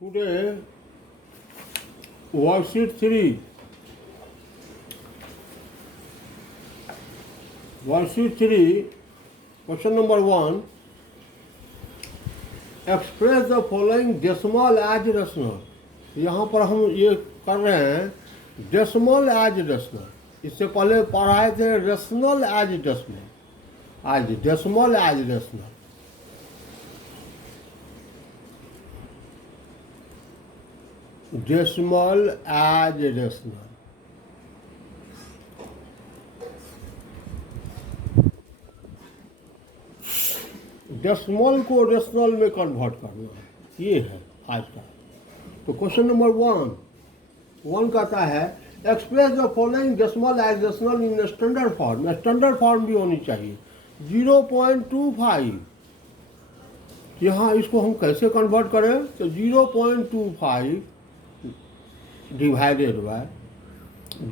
Today, worksheet 3. Worksheet 3, question number 1. Express the following decimal as rational. यहाँ पर हम ये कर रहे हैं डेसिमल एज रेशनल। इससे पहले पढ़ाए थे रेशनल एज डेसिमल, आज decimal as rational. Decimal as rational. Decimal को रेशनल में कन्वर्ट करना, ये है आज का। तो क्वेश्चन नंबर 1 कहता है express the following decimal as rational in standard form. Standard form भी होनी चाहिए। 0.25, यहाँ इसको हम कैसे कन्वर्ट करें? तो 0.25 डिवाइडेड बाय,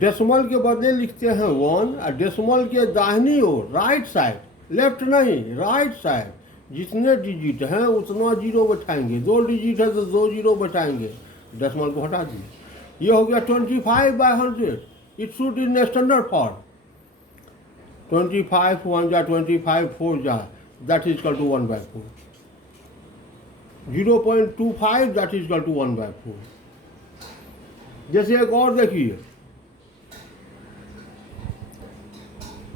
डेसिमल के बदले लिखते हैं 1 और डेसिमल के दाहिनी ओर राइट साइड, लेफ्ट नहीं राइट साइड, जितने डिजिट हैं उतना जीरो बैठाएंगे। 2 डिजिट है तो 2 जीरो बैठाएंगे, डेसिमल को हटा दिए। ये हो गया 25/100। It should in standard form 25 1 जा 25 4 जा, that is equal to 1/4। 0.25 that is equal to 1/4। जैसे एक और देखिए,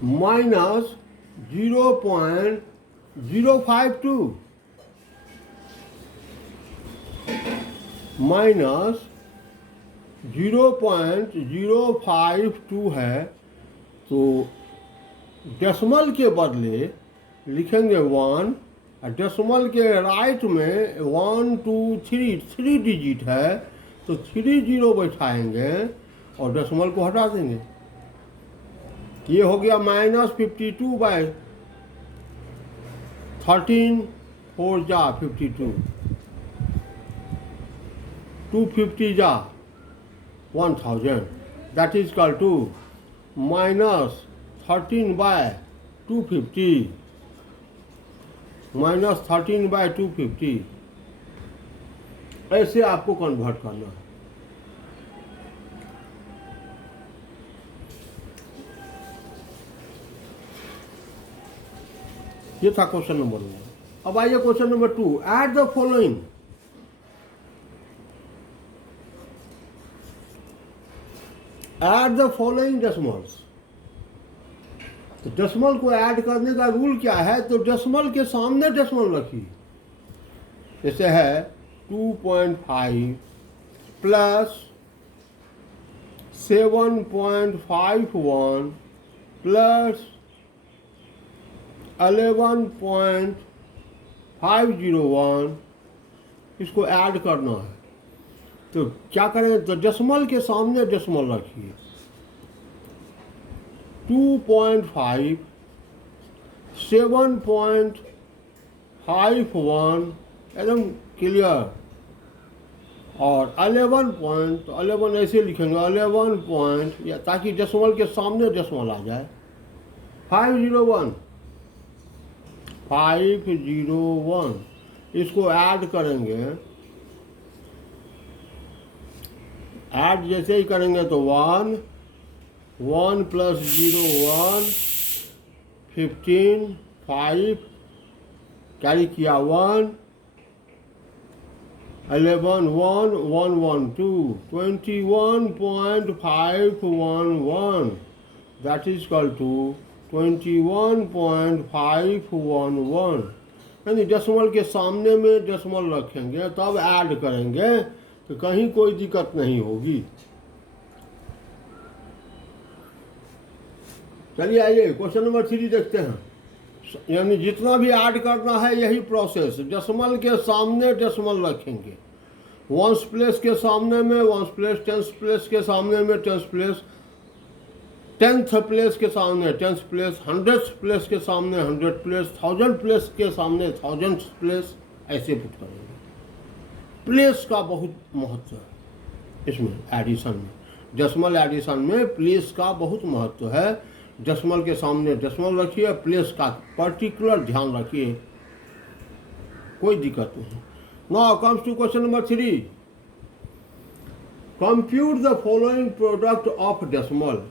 माइनस 0.052 माइनस 0.052 है, तो डेसिमल के बदले लिखेंगे 1 और डेसिमल के राइट में 1 2 3 डिजिट है तो 3 जीरो बैठाएंगे और डेसिमल को हटा देंगे। ये हो गया -52/13 4 जा 52, 250 जा 1000, दैट इज इक्वल टू -13/250 -13/250। ऐसे आपको कन्वर्ट करना है। ये था क्वेश्चन नंबर 1। अब आइए question number 2। Add the following. Add the following decimals. तो डेसिमल को ऐड करने का रूल क्या है? तो डेसिमल के सामने डेसिमल रखिए। जैसे है 2.5 प्लस 7.51 प्लस 11.501, इसको ऐड करना है। तो क्या करें? तो डेसिमल के सामने डेसिमल रखिए। 2.5 7.51 एकदम क्लियर, और 11 पॉइंट, तो 11 ऐसे लिखेंगे 11 पॉइंट, या ताकि डेसिमल के सामने डेसिमल आ जाए। 501 इसको ऐड करेंगे। ऐड जैसे ही करेंगे तो 1 प्लस 0 1 15 5 कैरी किया 1 11 1 1 1 2 21.511, दैट इज इक्वल टू 21.511। यानी डेसिमल के सामने में डेसिमल रखेंगे तब ऐड करेंगे तो कहीं कोई दिक्कत नहीं होगी। चलिए आइए क्वेश्चन नंबर 3 देखते हैं। यानी जितना भी ऐड करना है यही प्रोसेस, डेसिमल के सामने डेसिमल रखेंगे। वंस प्लेस के सामने में वंस प्लेस, टेंस प्लेस के सामने में टेंस प्लेस, 10th प्लेस के सामने 10th प्लेस, 100th प्लेस के सामने 100 प्लेस, 1000 प्लेस के सामने 1000th प्लेस, ऐसे पुट करेंगे। प्लेस का बहुत महत्व है इसमें, एडिशन में, डेसिमल एडिशन में प्लेस का बहुत महत्व है। डेसिमल के सामने डेसिमल रखिए, प्लेस का पर्टिकुलर ध्यान रखिए, कोई दिक्कत नहीं। Now comes to question number 3। compute the following product of decimal.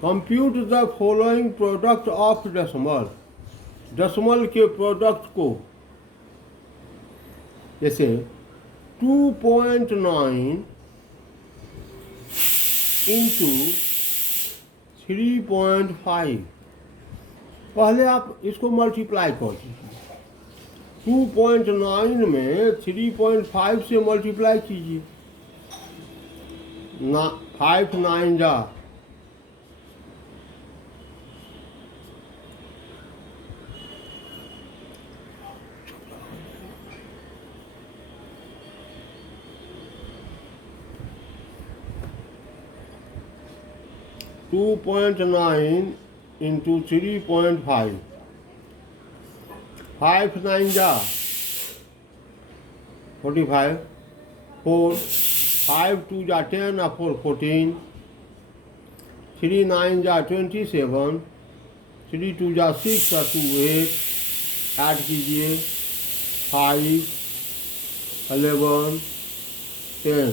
Compute the following product of decimal. decimal के प्रोडक्ट को, जैसे 2.9 इंटू 3.5, पहले आप इसको मल्टीप्लाई कर दीजिए। 2.9 में 3.5 से मल्टीप्लाई कीजिए, 5 9 जा 2.9 into 3.5, 5 9 जा 45, 4 5 2 जा 10 और 4 14, 3 9 जा 27, 3 2 जा 6 और 2 8, ऐड कीजिए 5 11 10।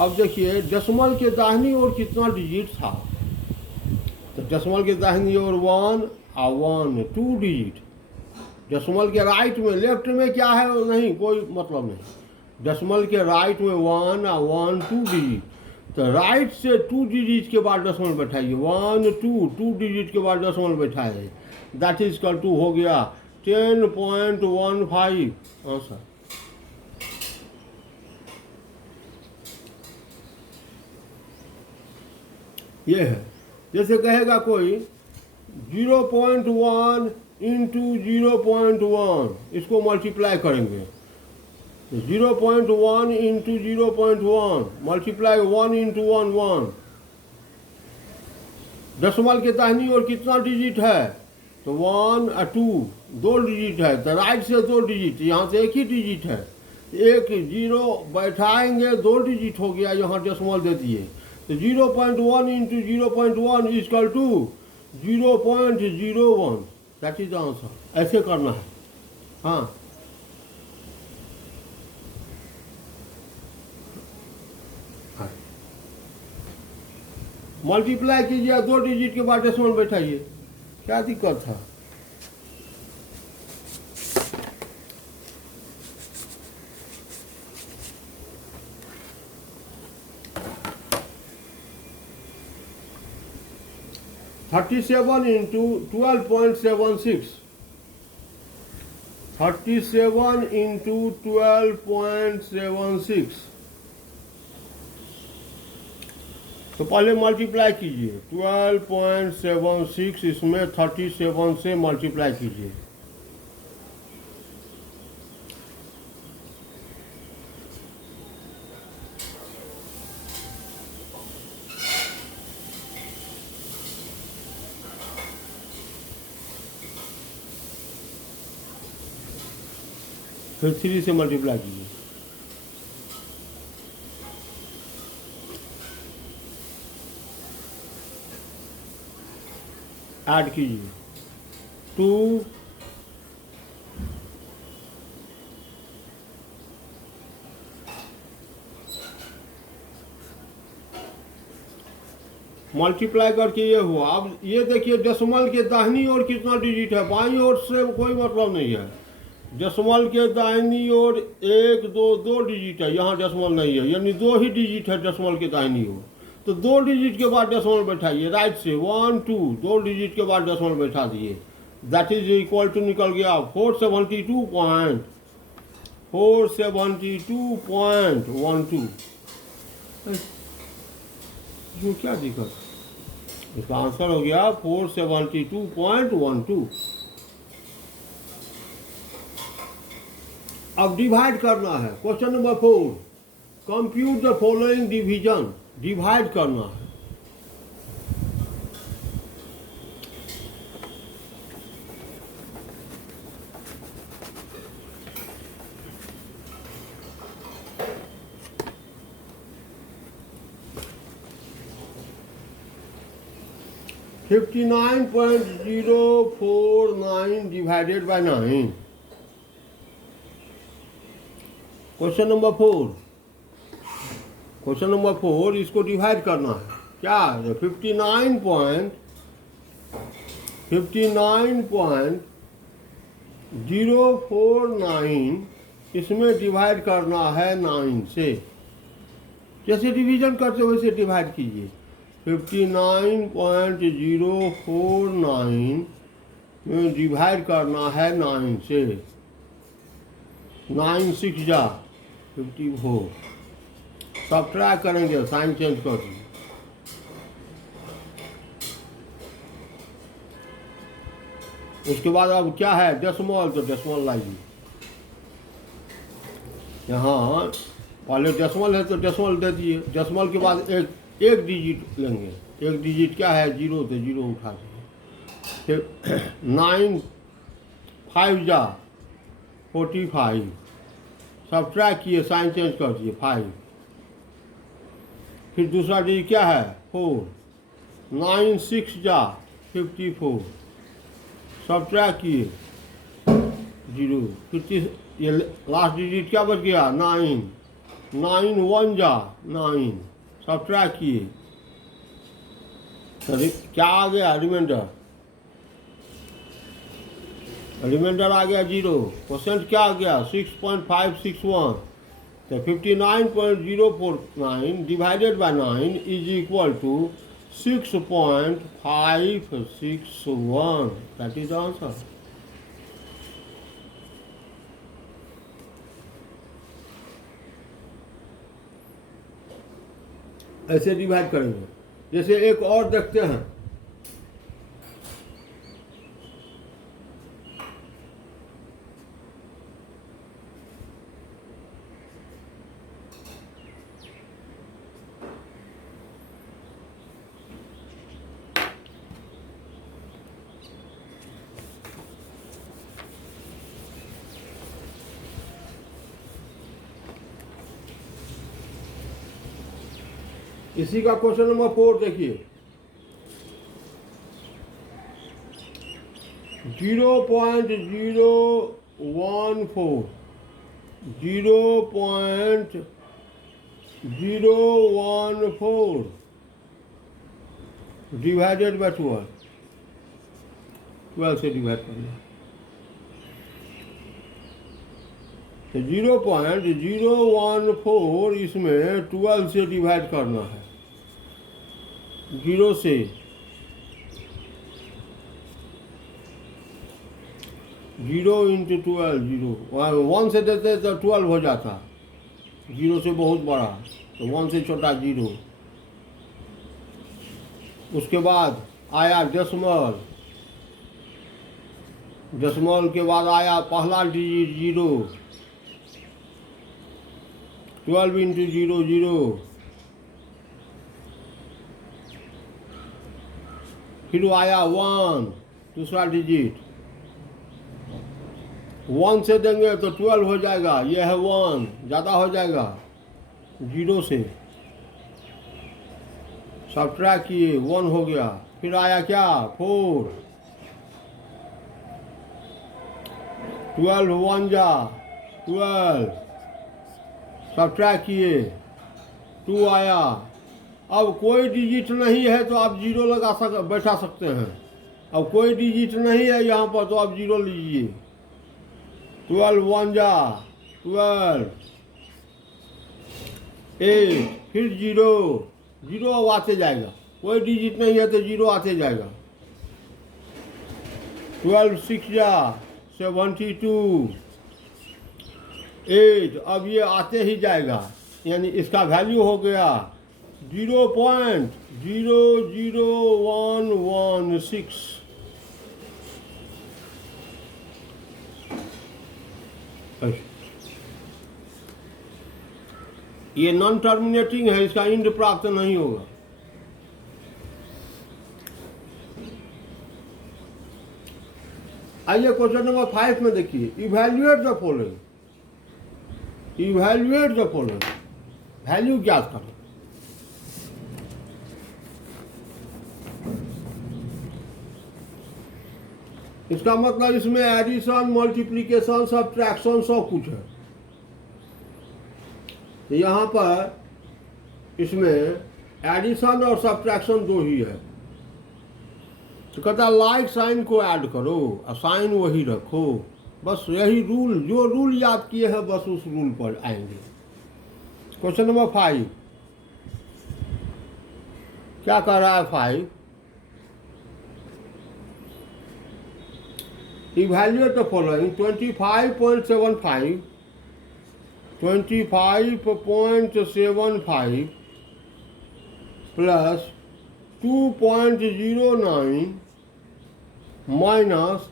अब देखिए डेसिमल के दाहिनी ओर कितना डिजिट था, तो डेसिमल के दाहिनी ओर 1 और 1 2 डिजिट। डेसिमल के राइट में, लेफ्ट में क्या है नहीं, कोई मतलब नहीं। डेसिमल के राइट में 1 और 1 2 डिजिट, तो राइट से 2 डिजिट के बाद डेसिमल बैठाइए, 1 2 डिजिट के बाद डेसिमल बैठाइए, दैट इज इक्वल टू हो गया 10.15 आंसर। ये है, जैसे कहेगा कोई 0.1 इंटू 0.1, इसको मल्टीप्लाई करेंगे, 0.1 इंटू 0.1 मल्टीप्लाई 1 इंटू 1 1। डेसिमल के दाहिनी ओर कितना डिजिट है, तो 1 और 2 2 डिजिट है, तो राइट से 2 डिजिट, यहाँ से एक ही डिजिट है, एक 0 बैठाएंगे 2 डिजिट हो गया, यहाँ डेसिमल दे दिए, तो 0.1 into 0.1 is equal to 0.01, that is answer. ऐसे करना है। हाँ, मल्टीप्लाई कीजिए 2 डिजिट के बाद डेसिमल बैठाइए, क्या दिक्कत था। (37 into 12.76), 37 into 12.76, तो पहले मल्टीप्लाई कीजिए 12.76, इसमें 37 से मल्टीप्लाई कीजिए, फिर 3 से मल्टीप्लाई कीजिए, ऐड कीजिए 2 मल्टीप्लाई करके ये हुआ। अब ये देखिए डेसिमल के दाहिनी ओर कितना डिजिट है, बाईं ओर से कोई मतलब नहीं है। डेसिमल के दाहिनी ओर 1 2 2 डिजिट है, यहाँ डेसिमल नहीं है, यानी 2 ही डिजिट है डेसिमल के दाहिनी ओर, तो 2 डिजिट के बाद डेसिमल बैठाइए, राइट से 1 2 2 डिजिट के बाद डेसिमल बैठा दिए, दैट इज इक्वल टू निकल गया 472.12। जो क्या दिक्कत, इसका आंसर हो गया 472.12। अब डिवाइड करना है, question number 4, compute the following division, divide करना है। (59.049 divided by 9). Question number 4, question number 4 इसको डिवाइड करना है। क्या 59.049 इसमें डिवाइड करना है 9 से। जैसे डिवीजन करते वैसे डिवाइड कीजिए। 59.049 में डिवाइड करना है 9 से। 9 6 जा 54। सब ट्राई करेंगे, साइन चेंज कर दीजिए। उसके बाद अब क्या है डेसिमल, तो डेसिमल लाइए। यहाँ पहले डेसिमल है तो डेसिमल दे दिए। डेसिमल के बाद एक डिजिट लेंगे। एक डिजिट क्या है 0, तो 0 उठा दीजिए। फिर 9 5 जा 45। सब ट्रैक किए, साइन चेंज कर दिए 5। फिर दूसरा डिजिट क्या है 4। 9 6 जा 54। सब ट्रैक किए 0। फिर ये लास्ट डिजिट क्या बच गया 9। 9 1 जा 9। सब ट्रैक किए तो क्या आ गया रिमाइंडर। रिमाइंडर आ गया 0। परसेंट क्या आ गया 6.561। तो 59.049 divided by 9 is equal to 6.561। That is answer. ऐसे डिवाइड करेंगे। जैसे एक और देखते हैं। इसी का क्वेश्चन नंबर 4 देखिए। 0.014 0.014 डिवाइडेड बाय 12 से डिवाइड करना। तो 0.014 इसमें 12 से डिवाइड करना है। 0 से 0 इंटू 12 0। 1 से देते तो 12 हो जाता। 0 से बहुत बड़ा, तो 1 से छोटा 0। उसके बाद आया डेसिमल। डेसिमल के बाद आया पहला डिजिट 0। 12 इंटू 0 0। फिर आया 1 दूसरा डिजिट। 1 से देंगे तो 12 हो जाएगा। ये है 1, ज़्यादा हो जाएगा 0 से। सब्ट्रैक्ट किए 1 हो गया। फिर आया क्या 4। 12 1 जा 12। सब्ट्रैक्ट किए 2 आया। अब कोई डिजिट नहीं है तो आप 0 बैठा सकते हैं। अब कोई डिजिट नहीं है यहाँ पर तो आप 0 लीजिए। 12 1 जा 12। 8 फिर 0 0 अब आते जाएगा। कोई डिजिट नहीं है तो 0 आते जाएगा। 12 6 जा 72। 8 अब ये आते ही जाएगा, यानी इसका वैल्यू हो गया 0.00116। ये नॉन टर्मिनेटिंग है, इसका इंड प्राप्त नहीं होगा। आइए क्वेश्चन नंबर 5 में देखिए। Evaluate the following. Evaluate the following, value ज्ञात करें। इसका मतलब इसमें एडिशन, मल्टीप्लिकेशन, सब्ट्रैक्शन सब कुछ है। तो यहाँ पर इसमें एडिशन और सब्ट्रैक्शन दो ही है। तो कहता लाइक साइन को ऐड करो और साइन वही रखो, बस यही रूल, जो रूल याद किए हैं बस उस रूल पर आएंगे। क्वेश्चन नंबर 5 क्या कह रहा है? 5 evaluate the following 25.75 plus 2.09 minus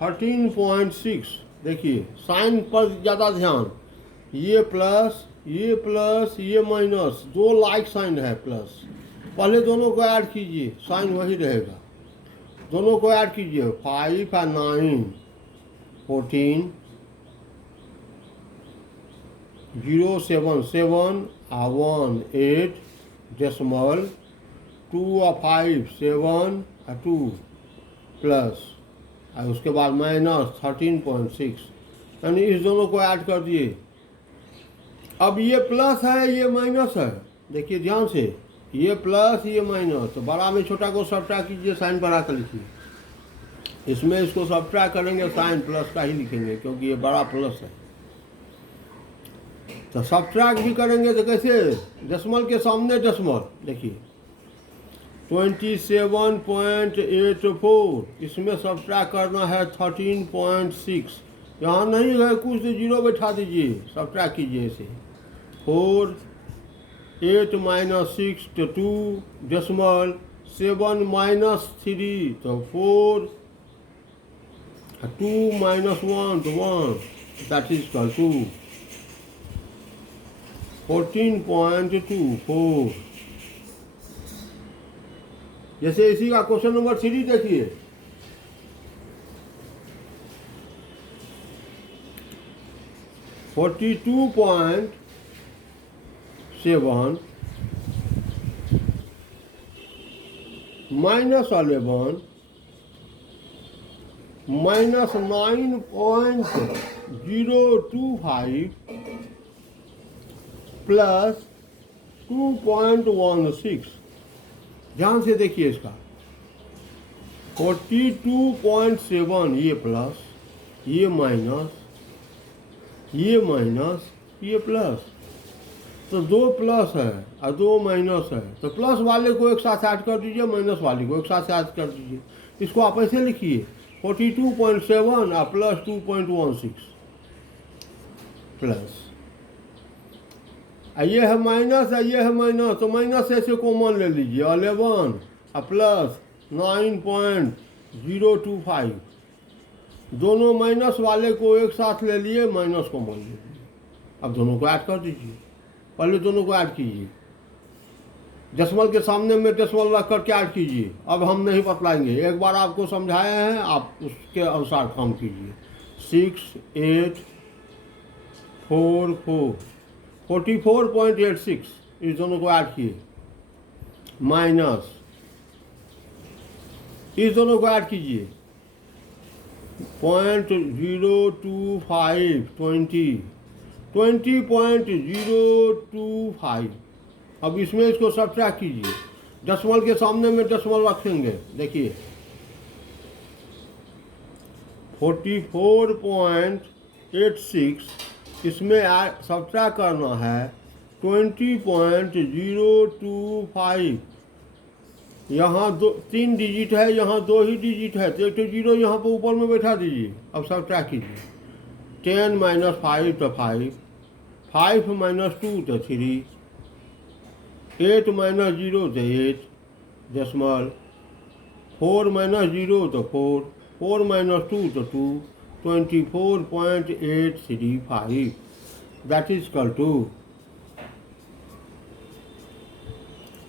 13.6। देखिए साइन पर ज़्यादा ध्यान, ये प्लस ये माइनस, दो लाइक साइन है प्लस। पहले दोनों को ऐड कीजिए, साइन वही रहेगा। दोनों को ऐड कीजिए, 5 और 9 14, 0 7 7 और 1 8 डेसिमल, 2 और 5 7 और 2 प्लस और उसके बाद माइनस 13.6, यानी इस दोनों को ऐड कर दिए। अब ये प्लस है ये माइनस है, देखिए ध्यान से, ये प्लस ये माइनस, तो बड़ा में छोटा को सब्ट्रैक्ट कीजिए, साइन बढ़ा कर लिखिए। इसमें इसको सब्ट्रैक्ट करेंगे साइन प्लस का ही लिखेंगे क्योंकि ये बड़ा प्लस है। तो सब्ट्रैक्ट भी करेंगे तो कैसे? डेसिमल के सामने डेसिमल, देखिए 27.84, इसमें सब्ट्रैक्ट करना है 13.6। यहाँ नहीं है कुछ तो जीरो बैठा दीजिए, सब्ट्रैक्ट कीजिए इसे। 4 8 माइनस 6 तो 2 डेसिमल, 7 माइनस 3 तो 4, 2 माइनस 1 तो 1, दैट इज इक्वल टू 14.24। जैसे इसी का क्वेश्चन नंबर 3 देखिए, (42.7 माइनस 11 माइनस 9.025 प्लस 2.16। ध्यान से देखिए इसका 42.7, ये प्लस ये माइनस ये प्लस, तो दो प्लस है और दो माइनस है, तो प्लस वाले को एक साथ ऐड कर दीजिए, माइनस वाले को एक साथ ऐड कर दीजिए। इसको आप ऐसे लिखिए 42.7 और प्लस 2.16 प्लस, ये है माइनस और ये है माइनस, तो माइनस ऐसे कॉमन ले लीजिए, 11 और प्लस 9.025, दोनों माइनस वाले को एक साथ ले लिए, माइनस कॉमन ले लिए। अब दोनों को ऐड कर दीजिए, पहले दोनों को ऐड कीजिए, डेसिमल के सामने में डेसिमल रख करके ऐड कीजिए। अब हम नहीं बतलाएंगे, एक बार आपको समझाए हैं, आप उसके अनुसार काम कीजिए। 6 8 4 4 44.86, इस दोनों को ऐड किए, माइनस इस दोनों को ऐड कीजिए 0.025 20.025। अब इसमें इसको सब्ट्रैक्ट कीजिए, डेसिमल के सामने में डेसिमल रखेंगे, देखिए 44.86, इसमें सब्ट्रैक्ट करना है 20.025। यहाँ 3 डिजिट है, यहाँ 2 ही डिजिट है, तो एक तो जीरो यहाँ पर ऊपर में बैठा दीजिए। अब सब्ट्रैक्ट कीजिए, 10 माइनस 5 तो 5, 5 माइनस 2 तो 3, 8 माइनस 0 तो 8 डेसिमल, 4 माइनस 0 तो 4, 4 माइनस 2 तो 2, 24.835, that is equal to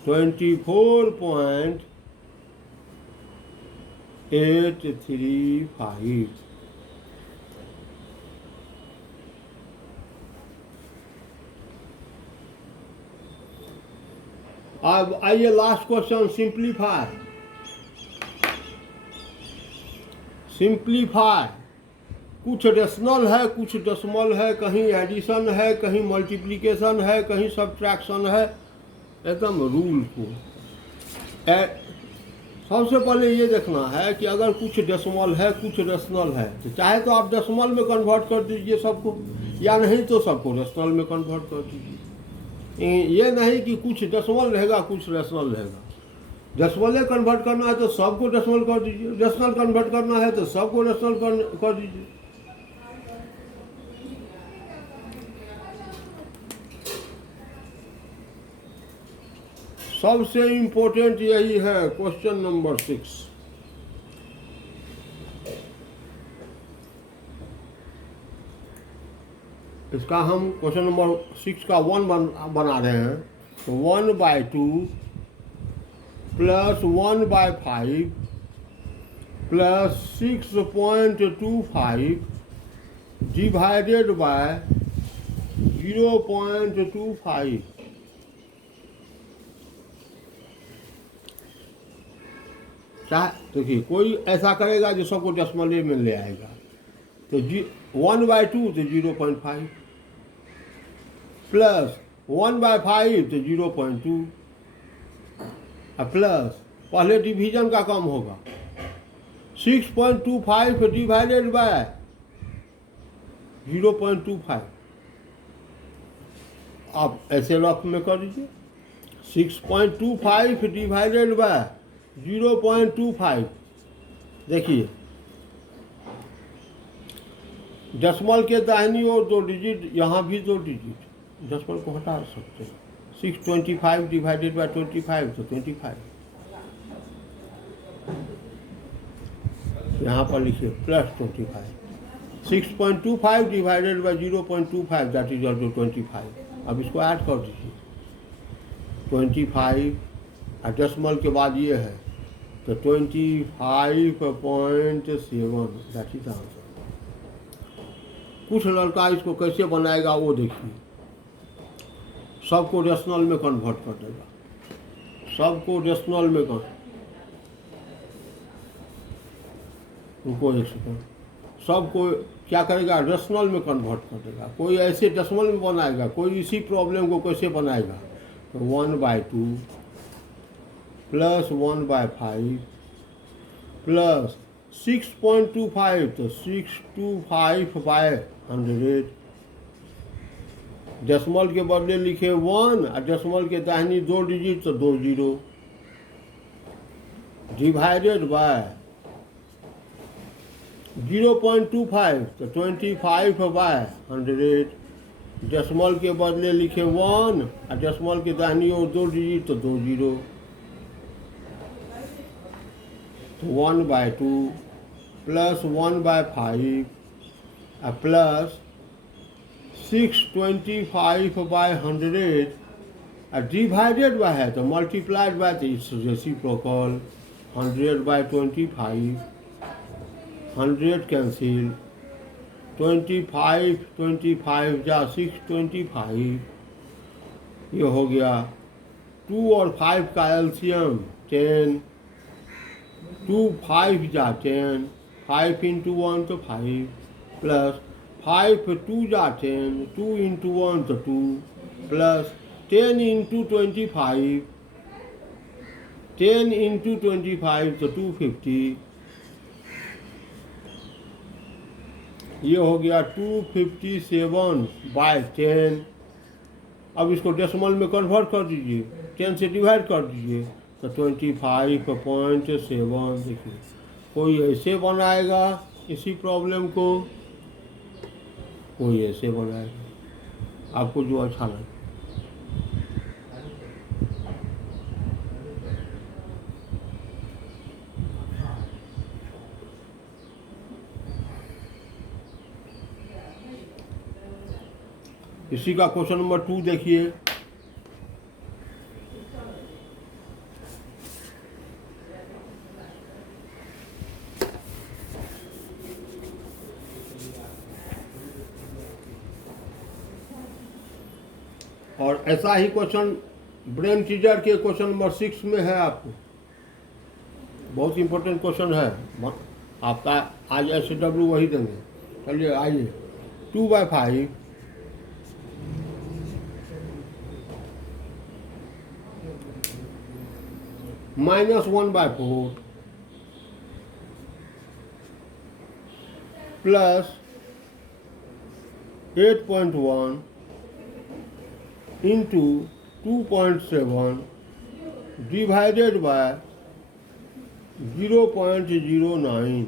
24.835। अब आइए लास्ट क्वेश्चन, सिंप्लीफाई। कुछ रेशनल है, कुछ डेसिमल है, कहीं एडिशन है, कहीं मल्टीप्लिकेशन है, कहीं सब्ट्रैक्शन है। एकदम रूल को। सबसे पहले ये देखना है कि अगर कुछ डेसिमल है कुछ रेशनल है तो चाहे तो आप डेसिमल में कन्वर्ट कर दीजिए सबको, या नहीं तो सबको रेशनल में कन्वर्ट कर दीजिए। ये नहीं कि कुछ डेसिमल रहेगा कुछ रेशनल रहेगा। डेसिमल कन्वर्ट करना है तो सबको डेसिमल कर दीजिए, रेशनल कन्वर्ट करना है तो सबको रेशनल कर दीजिए। सबसे इंपॉर्टेंट यही है क्वेश्चन नंबर 6। इसका हम क्वेश्चन नंबर 6 का 1 बना रहे हैं। तो 1/2 प्लस 1/5 प्लस 6.25 डिवाइडेड बाय 0.25। देखिए कोई ऐसा करेगा जो सबको डेसिमल में ले आएगा। तो 1/2 तो 0.5 प्लस 1/5 तो 0.2 प्लस पहले डिवीजन का काम होगा 6.25 डिवाइडेड बाय 0.25। आप ऐसे रफ में कर दीजिए 6.25 डिवाइडेड बाय 0.25। देखिए डेसिमल के दाहिनी ओर 2 डिजिट, यहाँ भी 2 डिजिट, डेसिमल को हटा सकते हैं। 625 डिवाइडेड बाय 25 तो 25। यहाँ पर लिखिए plus 25। 6.25 divided by 0.25 that is also 25। अब इसको ऐड कर दीजिए 25 और डेसिमल के बाद ये है तो 25.7 दैट इज आंसर। कुछ लड़का इसको कैसे बनाएगा वो देखिए, सबको रेशनल में कन्वर्ट कर देगा, सबको रेशनल में उनको एक सेकेंड, सबको क्या करेगा रेशनल में कन्वर्ट कर देगा। कोई ऐसे डेसिमल में बनाएगा, कोई इसी प्रॉब्लम को कैसे बनाएगा तो 1/2 प्लस 1/5 प्लस 6.25 तो 625/100। डेसिमल के बदले लिखे 1 और डेसिमल के दाहिनी 2 डिजिट तो 2 0 डिवाइडेड बाय 0.25 तो 25/100। डेसिमल के बदले लिखे 1 और डेसिमल के दाहिनी ओर 2 डिजिट तो 2 0। तो 1/2 प्लस 1/5 प्लस 625/100 डिवाइडेड बाय है तो मल्टीप्लाइड बाय तो इट्स रेसिप्रोकल 100/25। 100 कैंसिल 25 जा 625 ये हो गया। 2 और 5 का एलसीएम 10, 2 5 जा 10, 5 into 1 तो 5 प्लस 5 2 जा 10, 2 into 1 तो 2 प्लस 10 into 25, 10 into 25 तो 250। ये हो गया 257/10। अब इसको डेसिमल में कन्वर्ट कर दीजिए, 10 से डिवाइड कर दीजिए तो 25.7। देखिए कोई ऐसे बनाएगा इसी प्रॉब्लम को, कोई ऐसे बनाएगा, आपको जो अच्छा लगे। इसी का क्वेश्चन नंबर 2 देखिए। और ऐसा ही क्वेश्चन ब्रेन टीजर के क्वेश्चन नंबर 6 में है। आपको बहुत इंपॉर्टेंट क्वेश्चन है आपका, आज SW वही देंगे। चलिए आइए 2/5 -1/4 plus 8.1 into 2.7 divided by 0.09।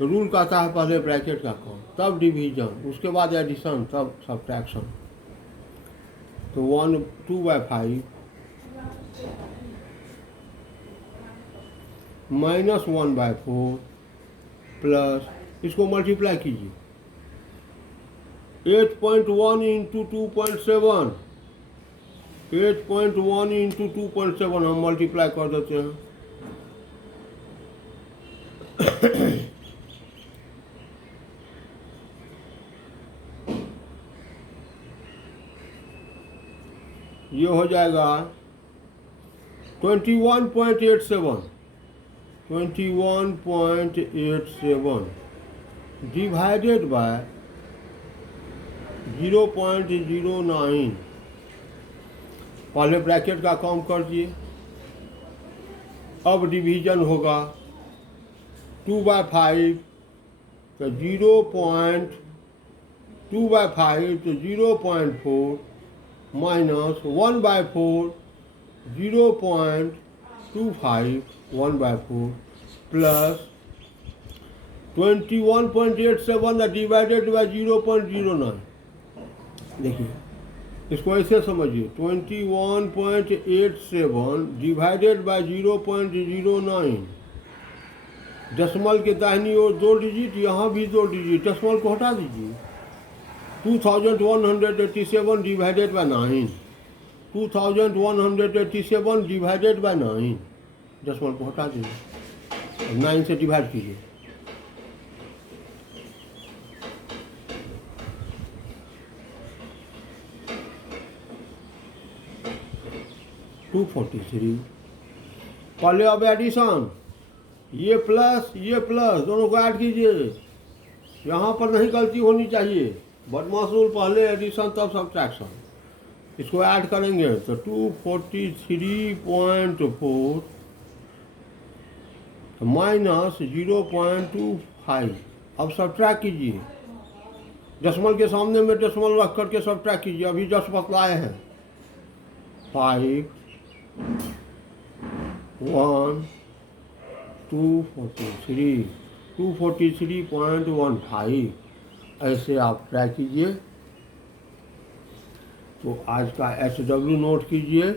Rule कहता है पहले ब्रैकेट का कौन, तब डिवीजन, उसके बाद एडिशन, तब सब्ट्रैक्शन। तो 2/5 -1/4 प्लस, इसको मल्टीप्लाई कीजिए, 8.1 इंटू 2.7, 8.1 इंटू 2.7 हम मल्टीप्लाई कर देते हैं। ये हो जाएगा 21.87 डिवाइडेड बाय 0.09। पहले ब्रैकेट का काम कर दिए, अब डिवीजन होगा 2/5 तो 2/5 तो 0.4 माइनस 1/4 0.25 1/4 प्लस 21.87 डिवाइडेड बाय 0.09। देखिए इसको ऐसे समझिए, 21.87 डिवाइडेड बाय 0.09। दशमलव के दाहिनी ओर 2 डिजिट, यहाँ भी 2 डिजिट, दशमलव को हटा दीजिए। 2187 डिवाइडेड बाय 9, 2187 डिवाइडेड बाय 9, दशमलव को हटा दीजिए, 9 से डिवाइड कीजिए। $243। पहले अब एडिशन, ये प्लस दोनों को ऐड कीजिए। यहाँ पर नहीं गलती होनी चाहिए, बदमाश रूल, पहले एडिशन तब सब्ट्रैक्शन। इसको ऐड करेंगे तो 243.4 माइनस 0.25। अब सब्ट्रैक्ट कीजिए, दशमलव के सामने में दशमलव रख करके सब्ट्रैक्ट कीजिए। अभी जस्ट बतलाए हैं 5 1 243.15 ऐसे आप ट्राई कीजिए। तो आज का SW नोट कीजिए।